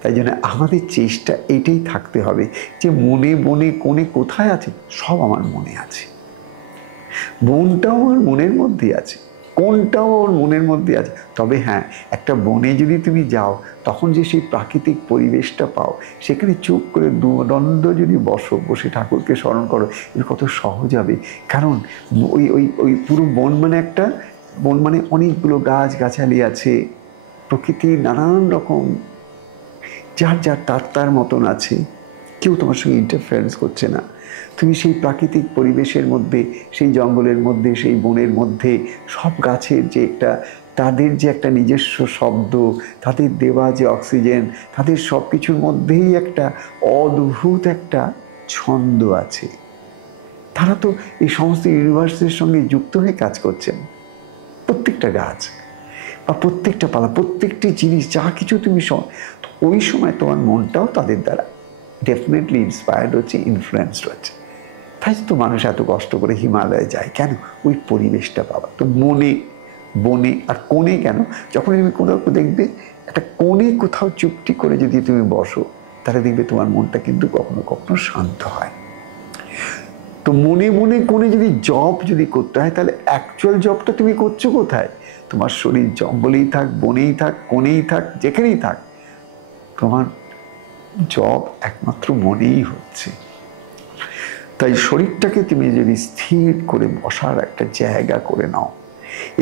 তাই জন্য আমাদের চেষ্টা এটাই থাকতে হবে যে মনে বনে কোণে কোথায় আছে, সব আমার মনে আছে। বনটাও আমার মনের মধ্যে আছে, কোনটাও ওর মনের মধ্যে আছে। তবে হ্যাঁ, একটা বনে যদি তুমি যাও, তখন যে সেই প্রাকৃতিক পরিবেশটা পাও, সেখানে চুপ করে দুদণ্ড যদি বসে ঠাকুরকে স্মরণ করো, এটা কত সহজ হবে। কারণ ওই ওই ওই পুরো বন মানে একটা বন মানে অনেকগুলো গাছ গাছালি আছে, প্রকৃতির নানান রকম যার যার তার মতন আছে, কেউ তোমার সঙ্গে ইন্টারফারেন্স করছে না। তুমি সেই প্রাকৃতিক পরিবেশের মধ্যে, সেই জঙ্গলের মধ্যে, সেই বনের মধ্যে সব গাছের যে একটা তাদের যে একটা নিজস্ব শব্দ, তাদের দেওয়া যে অক্সিজেন, তাদের সব কিছুর মধ্যেই একটা অদ্ভুত একটা ছন্দ আছে। তারা তো এই সমস্ত ইউনিভার্সের সঙ্গে যুক্ত হয়ে কাজ করছেন। প্রত্যেকটা গাছ বা প্রত্যেকটা পালা, প্রত্যেকটি জিনিস, যা কিছু তুমি ওই সময় তোমার মনটাও তাদের দ্বারা ডেফিনেটলি ইন্সপায়ার্ড হচ্ছে, ইনফ্লুয়েন্সড হচ্ছে। তাই তো মানুষ এত কষ্ট করে হিমালয়ে যায়, কেন? ওই পরিবেশটা পাবা। তো মনে বনে আর কোণে কেন, যখন তুমি কোথাও দেখবে একটা কোণে কোথাও চুপটি করে যদি তুমি বসো, তাহলে দেখবে তোমার মনটা কিন্তু কখনো কখনো শান্ত হয়। তো মনে মনে কোণে যদি জব যদি করতে হয়, তাহলে অ্যাকচুয়াল জবটা তুমি করছো কোথায়? তোমার শরীর জঙ্গলেই থাক, বনেই থাক, কোণেই থাক, যেখানেই থাক, তোমার জব একমাত্র মনেই হচ্ছে। তাই শরীরটাকে তুমি যদি স্থির করে বসার একটা জায়গা করে নাও,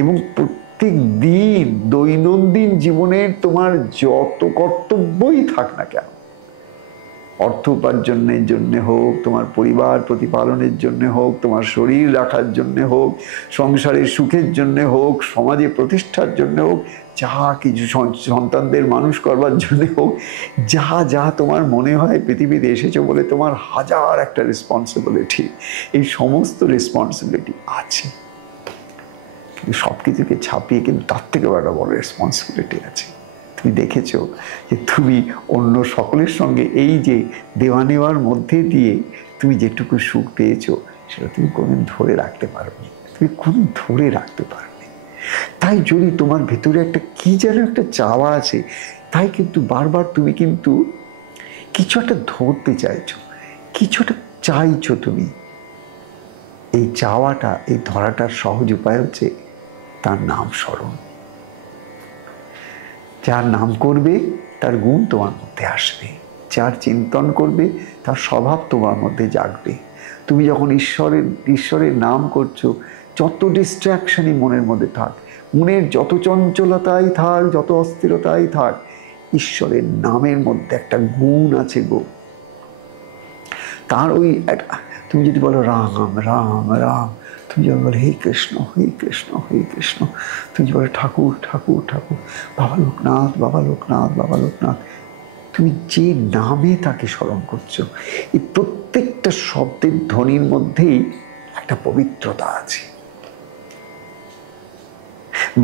এবং প্রত্যেক দিন দৈনন্দিন জীবনের তোমার যত কর্তব্যই থাক না কেন, অর্থ উপার্জনের জন্য হোক, তোমার পরিবার প্রতিপালনের জন্য হোক, তোমার শরীর রাখার জন্য হোক, সংসারের সুখের জন্য হোক, সমাজে প্রতিষ্ঠার জন্য হোক, যা কিছু সন্তানদের মানুষ করবার জন্য হোক, যা যা তোমার মনে হয় পৃথিবীতে এসেছো বলে তোমার হাজার একটা রেসপন্সিবিলিটি, এই সমস্ত রেসপন্সিবিলিটি আছে। কিন্তু সব কিছুকে ছাপিয়ে কিন্তু তার থেকেও একটা বড় রেসপন্সিবিলিটি আছে। তুমি দেখেছো যে তুমি অন্য সকলের সঙ্গে এই যে দেওয়া নেওয়ার মধ্যে দিয়ে তুমি যেটুকু সুখ পেয়েছো, সেটা তুমি কোনদিন ধরে রাখতে পারবে, তুমি কোনদিন ধরে রাখতে পারবে। তাই যদি তোমার ভেতরে একটা কি যেন একটা চাওয়া আছে, তাই কিন্তু বারবার তুমি কিন্তু কিছু একটা ধরতে চাইছো, কিছু একটা চাইছো তুমি। এই চাওয়াটা, এই ধরাটার সহজ উপায় হচ্ছে তার নাম স্মরণ। যার নাম করবে তার গুণ তোমার মধ্যে আসবে, যার চিন্তন করবে তার স্বভাব তোমার মধ্যে জাগবে। তুমি যখন ঈশ্বরের নাম করছো, যত ডিস্ট্র্যাকশনই মনের মধ্যে থাক, মনের যত চঞ্চলতাই থাক, যত অস্থিরতাই থাক, ঈশ্বরের নামের মধ্যে একটা গুণ আছে গো। তার ওই তুমি যদি বলো রাম রাম রাম, তুমি যখন বলো হে কৃষ্ণ হে কৃষ্ণ হে কৃষ্ণ, তুমি যদি বলো ঠাকুর ঠাকুর ঠাকুর, বাবা লোকনাথ বাবা লোকনাথ বাবা লোকনাথ, তুমি যে নামে তাকে স্মরণ করছো, এই প্রত্যেকটা শব্দের ধ্বনির মধ্যেই একটা পবিত্রতা আছে।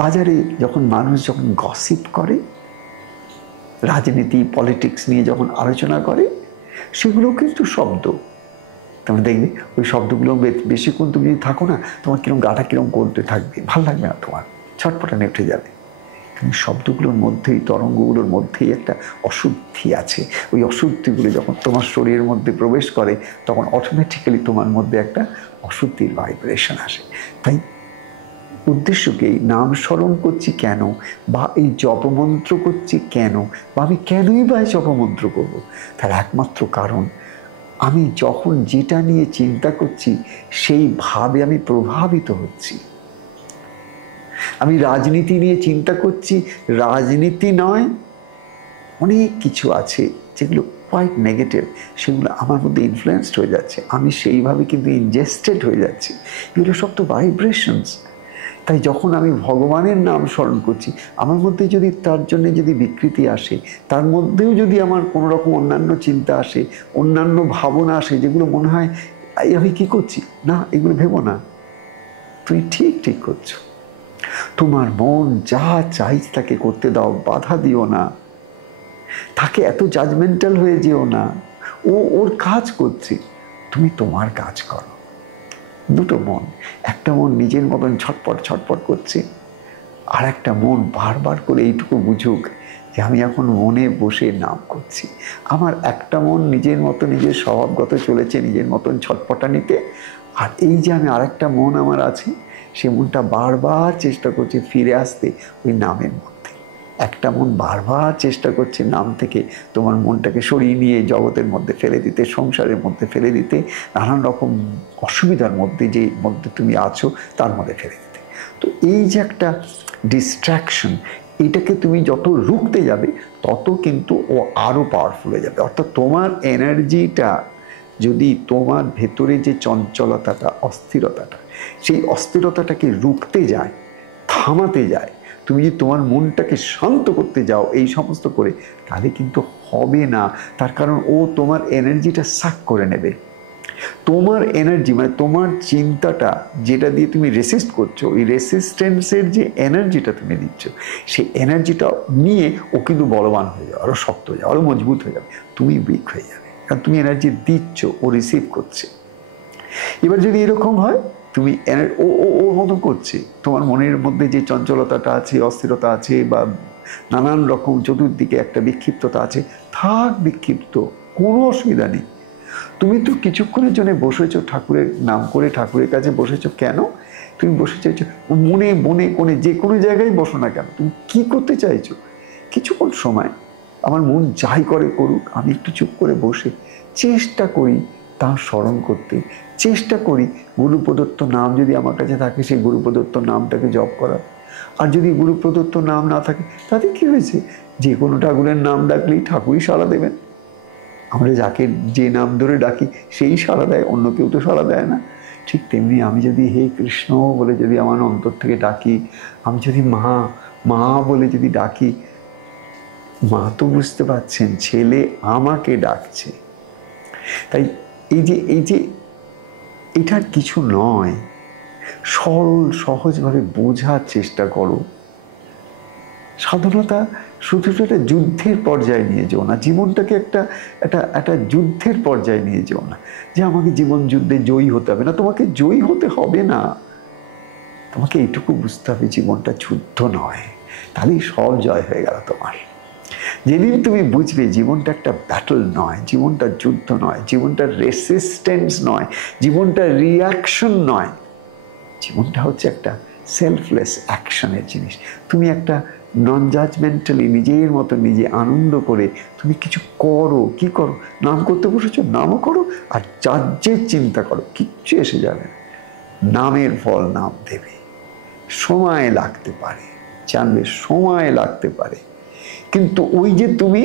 বাজারে যখন মানুষ যখন গসিপ করে, রাজনীতি পলিটিক্স নিয়ে যখন আলোচনা করে, সেগুলো কিন্তু শব্দ। তোমরা দেখবে ওই শব্দগুলো বেশিক্ষণ তুমি যদি থাকো না, তোমার কিরকম গাটা কিরকম করতে থাকবে, ভাল লাগবে না, তোমার ছটপটানে উঠে যাবে। কিন্তু শব্দগুলোর মধ্যেই, তরঙ্গগুলোর মধ্যেই একটা অশুদ্ধি আছে। ওই অশুদ্ধিগুলো যখন তোমার শরীরের মধ্যে প্রবেশ করে, তখন অটোমেটিক্যালি তোমার মধ্যে একটা অশুদ্ধির ভাইব্রেশন আসে। তাই উদ্দেশ্যকে এই নাম স্মরণ করছি কেন, বা এই জপমন্ত্র করছি কেন, বা আমি কেনই বা জপমন্ত্র করবো, তার একমাত্র কারণ আমি যখন যেটা নিয়ে চিন্তা করছি সেইভাবে আমি প্রভাবিত হচ্ছি। আমি রাজনীতি নিয়ে চিন্তা করছি, রাজনীতি নয়, অনেক কিছু আছে যেগুলো কোয়াইট নেগেটিভ, সেগুলো আমার মধ্যে ইনফ্লুয়েন্সড হয়ে যাচ্ছে, আমি সেইভাবে কিন্তু ইনজেস্টেড হয়ে যাচ্ছি। এগুলো সব তো ভাইব্রেশনস। তাই যখন আমি ভগবানের নাম স্মরণ করছি, আমার মধ্যে যদি তার জন্য যদি বিকৃতি আসে, তার মধ্যেও যদি আমার কোনো রকম অন্যান্য চিন্তা আসে, অন্যান্য ভাবনা আসে, যেগুলো মনে হয় আমি কি করছি, না এগুলো ভেবো না, তুমি ঠিক করছো। তোমার মন যা চাইছে তাকে করতে দাও, বাধা দিও না, তাকে এত জাজমেন্টাল হয়ে যেও না। ওর কাজ করছে, তুমি তোমার কাজ করো। দুটো মন, একটা মন নিজের মতন ছটপট ছটপট করছে, আর একটা মন বারবার করে এইটুকু বুঝুক যে আমি এখন মনে বসে নাম করছি। আমার একটা মন নিজের মতো নিজের স্বভাবগত চলেছে নিজের মতন ছটপটানিতে, আর এই যে আমি আরেকটা মন আমার আছে, সে মনটা বারবার চেষ্টা করছে ফিরে আসতে ওই নামের মধ্যে। একটা মন বারবার চেষ্টা করছে নাম থেকে তোমার মনটাকে সরিয়ে নিয়ে জগতের মধ্যে ফেলে দিতে, সংসারের মধ্যে ফেলে দিতে, নানান রকম অসুবিধার মধ্যে যে মধ্যে তুমি আছো তার মধ্যে ফেলে দিতে। তো এই যে একটা ডিস্ট্র্যাকশন, এটাকে তুমি যত রুখতে যাবে তত কিন্তু ও আরও পাওয়ারফুল হয়ে যাবে। অর্থাৎ তোমার এনার্জিটা যদি তোমার ভেতরে যে চঞ্চলতাটা, অস্থিরতাটা, সেই অস্থিরতাটাকে রুখতে যায়, থামাতে যায়, তুমি যদি তোমার মনটাকে শান্ত করতে যাও এই সমস্ত করে, তাহলে কিন্তু হবে না। তার কারণ ও তোমার এনার্জিটা সাক করে নেবে। তোমার এনার্জি মানে তোমার চিন্তাটা যেটা দিয়ে তুমি রেসিস্ট করছো, ওই রেসিস্টেন্সের যে এনার্জিটা তুমি দিচ্ছ, সেই এনার্জিটা নিয়ে ও কিন্তু বলবান হয়ে যাবে, আরও শক্ত হয়ে যাবে, আরও মজবুত হয়ে যাবে, তুমি উইক হয়ে যাবে। কারণ তুমি এনার্জি দিচ্ছ, ও রিসিভ করছে। এবার যদি এরকম হয় তুমি ওর মতো করছে, তোমার মনের মধ্যে যে চঞ্চলতাটা আছে, অস্থিরতা আছে, বা নানান রকম চতুর্দিকে একটা বিক্ষিপ্ততা আছে, থাক বিক্ষিপ্ত, কোনো অসুবিধা নেই। তুমি তো কিছুক্ষণের জন্য বসেছো ঠাকুরের নাম করে, ঠাকুরের কাছে বসেছো কেন? তুমি বসে চাইছো মনে মনে কোণে, যে কোনো জায়গায় বসো না কেন, তুমি কি করতে চাইছো? কিছুক্ষণ সময় আমার মন যাই করে করুক, আমি একটু চুপ করে বসে চেষ্টা করি তার স্মরণ করতে, চেষ্টা করি গুরু প্রদত্ত নাম যদি আমার কাছে থাকে সেই গুরু প্রদত্ত নামটাকে জপ করার। আর যদি গুরু প্রদত্ত নাম না থাকে তাতে কি হয়েছে? যে কোনো ঠাকুরের নাম ডাকলেই ঠাকুরই সাড়া দেবেন। আমরা যাকে যে নাম ধরে ডাকি সেই সাড়া দেয়, অন্য কেউ তো সাড়া দেয় না। ঠিক তেমনি আমি যদি হে কৃষ্ণ বলে যদি আমার অন্তর থেকে ডাকি, আমি যদি মা মা বলে যদি ডাকি, মা তো বুঝতে পারছেন ছেলে আমাকে ডাকছে। তাই এই যে এটার কিছু নয়, সরল সহজভাবে বোঝার চেষ্টা করো। সাধনতা শুধু একটা যুদ্ধের পর্যায়ে নিয়ে যেও না, জীবনটাকে একটা যুদ্ধের পর্যায়ে নিয়ে যেও না যে আমাকে জীবন যুদ্ধে জয়ী হতে হবে না। তোমাকে জয়ী হতে হবে না, তোমাকে এইটুকু বুঝতে হবে জীবনটা যুদ্ধ নয়, তাহলেই সব জয় হয়ে গেল তোমার। যেদিন তুমি বুঝবে জীবনটা একটা ব্যাটল নয়, জীবনটা যুদ্ধ নয়, জীবনটা রেসিস্টেন্স নয়, জীবনটা রিয়াকশন নয়, জীবনটা হচ্ছে একটা সেলফলেস অ্যাকশনের জিনিস। তুমি একটা নন জাজমেন্টালি নিজের মতো নিজে আনন্দ করে তুমি কিছু করো। কি করো? নাম করতে বসেছো, নামও করো, আর জাজ্যের চিন্তা করো, কিচ্ছু এসে যাবে না। নামের ফল নাম দেবে। সময় লাগতে পারে, জানবে সময় লাগতে পারে, কিন্তু ওই যে তুমি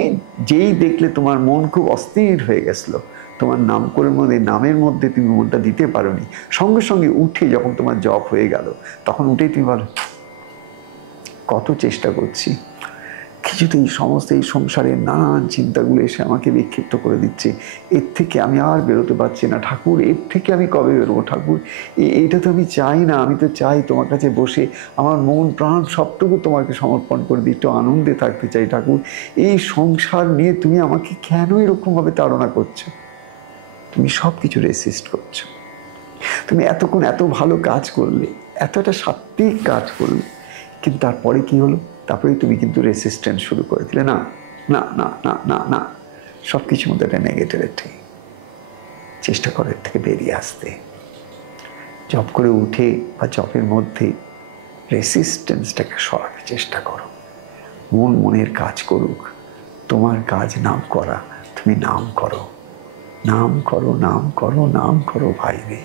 যেই দেখলে তোমার মন খুব অস্থির হয়ে গেছিল, তোমার নাম করে মধ্যে নামের মধ্যে তুমি মনটা দিতে পারোনি, সঙ্গে সঙ্গে উঠে যখন তোমার জব হয়ে গেল, তখন উঠেই তুমি বলো কত চেষ্টা করছি, কিছুতেই সমস্ত এই সংসারের নানান চিন্তাগুলো এসে আমাকে বিক্ষিপ্ত করে দিচ্ছে, এর থেকে আমি আর বেরোতে পারছি না ঠাকুর, এর থেকে আমি কবে বেরোবো ঠাকুর? এইটা তো আমি চাই না, আমি তো চাই তোমার কাছে বসে আমার মন প্রাণ সবটুকু তোমাকে সমর্পণ করে দিই, একটু আনন্দে থাকতে চাই ঠাকুর। এই সংসার নিয়ে তুমি আমাকে কেন এরকমভাবে তাড়না করছো? তুমি সব কিছু রেসিস্ট করছো। তুমি এতক্ষণ এত ভালো কাজ করলে, এত একটা সাত্বিক কাজ করলে, কিন্তু তারপরে কি হলো? তারপরে তুমি কিন্তু রেসিস্ট্যান্স শুরু করে দিলে। না না না না না না, সব কিছুর মধ্যে একটা নেগেটিভিটি। চেষ্টা করে এর থেকে বেরিয়ে আসতে। জব করে উঠে বা জবের মধ্যে রেসিস্ট্যান্সটাকে সরাতে চেষ্টা করো। মন মনের কাজ করুক, তোমার কাজ নাম করা, তুমি নাম করো, নাম করো, নাম করো, নাম করো ভাই রে।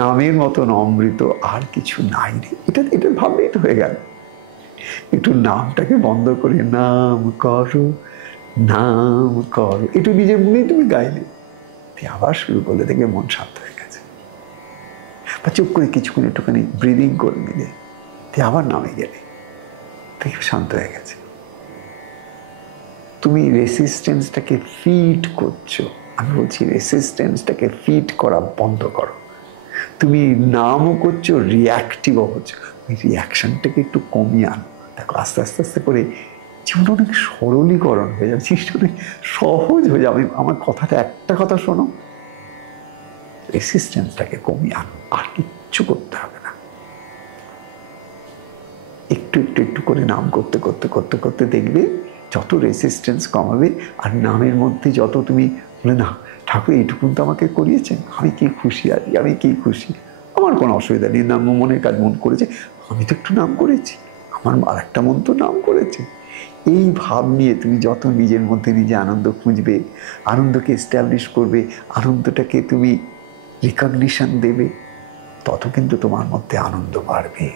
নামের মতন অমৃত আর কিছু নাই রে। এটা ভাবলেই তো হয়ে গেল। একটু নামটাকে বন্ধ করে নাম করো, নাম করো, একটু নিজের মনেই তুমি গাইলে, আবার শুরু করলে দেখবে মন শান্ত হয়ে গেছে। বা চুপ করে কিছুক্ষণ একটুখানি ব্রিদিং করে নিলে, আবার নামে গেলে দেখবে শান্ত হয়ে গেছে। তুমি রেসিস্টেন্সটাকে ফিড করছো। আমি বলছি রেসিস্টেন্সটাকে ফিড করা বন্ধ করো। তুমি নামও করছো, রিয়াক্টিভও হচ্ছে, ওই রিয়াকশনটাকে একটু কমিয়ে আনো। দেখো আস্তে আস্তে আস্তে করে জীবনটা অনেক সরলীকরণ হয়ে যাবে, জিনিসটা অনেক সহজ হয়ে যাবে। আমার কথাটা একটা কথা শোনো, রেসিস্টেন্সটাকে কমিয়ে আনো, আর কিচ্ছু করতে হবে না। একটু একটু একটু করে নাম করতে করতে করতে করতে দেখবে যত রেসিস্টেন্স কমাবে, আর নামের মধ্যে যত তুমি বলে না ঠাকুর এইটুকুন তো আমাকে করিয়েছেন, আমি কি খুশি আছি, আমি কি খুশি, আমার কোনো অসুবিধা নেই, নাম মনের কাজ মন করেছে, আমি তো একটু নাম করেছি, আমার আর একটা মন তো নাম করেছে। এই ভাব নিয়ে তুমি যত নিজের মধ্যে নিজে আনন্দ খুঁজবে, আনন্দকে এস্টাবলিশ করবে, আনন্দটাকে তুমি রিকগনিশন দেবে, তত কিন্তু তোমার মধ্যে আনন্দ বাড়বে।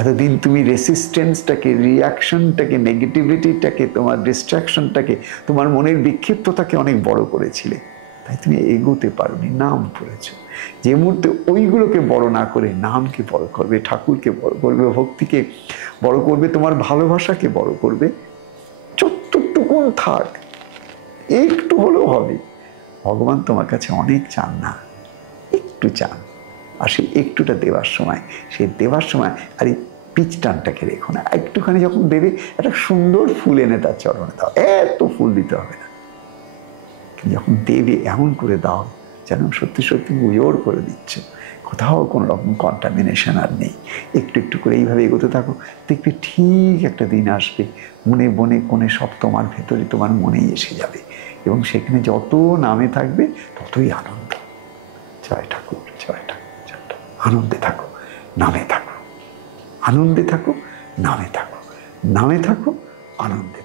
এতদিন তুমি রেসিস্টেন্সটাকে, রিয়াকশনটাকে, নেগেটিভিটিটাকে, তোমার ডিস্ট্রাকশনটাকে, তোমার মনের বিক্ষিপ্ততাকে অনেক বড় করেছিলে, তাই তুমি এগোতে পারোনি, নাম করেছ। যে মুহূর্তে ওইগুলোকে বড় না করে নামকে বড় করবে, ঠাকুরকে বড় করবে, ভক্তিকে বড় করবে, তোমার ভালোবাসাকে বড় করবে, যতটুকুন থাক একটু হলেও হবে। ভগবান তোমার কাছে অনেক চান না, একটু চান। আর সেই একটুটা দেওয়ার সময়, সেই দেওয়ার সময় আর এই পিচ টানটাকে রেখো না, একটুখানি যখন দেবে একটা সুন্দর ফুল এনে তার চরণে দাও, এত ফুল দিতে হবে না, যখন দেবে এমন করে দাও যেন সত্যি সত্যি উজোড় করে দিচ্ছ, কোথাও কোনো রকম কন্টামিনেশন আর নেই। একটু একটু করে এইভাবে এগোতে থাকো, দেখবে ঠিক একটা দিন আসবে মনে বনে কোণে সব তোমার ভেতরে, তোমার মনেই এসে যাবে, এবং সেখানে যত নামে থাকবে ততই আনন্দ। জয় ঠাকুর, জয় ঠাকুর, জয় ঠাকুর। আনন্দে থাকো, নামে থাকো, আনন্দে থাকো, নামে থাকো, নামে থাকো, আনন্দে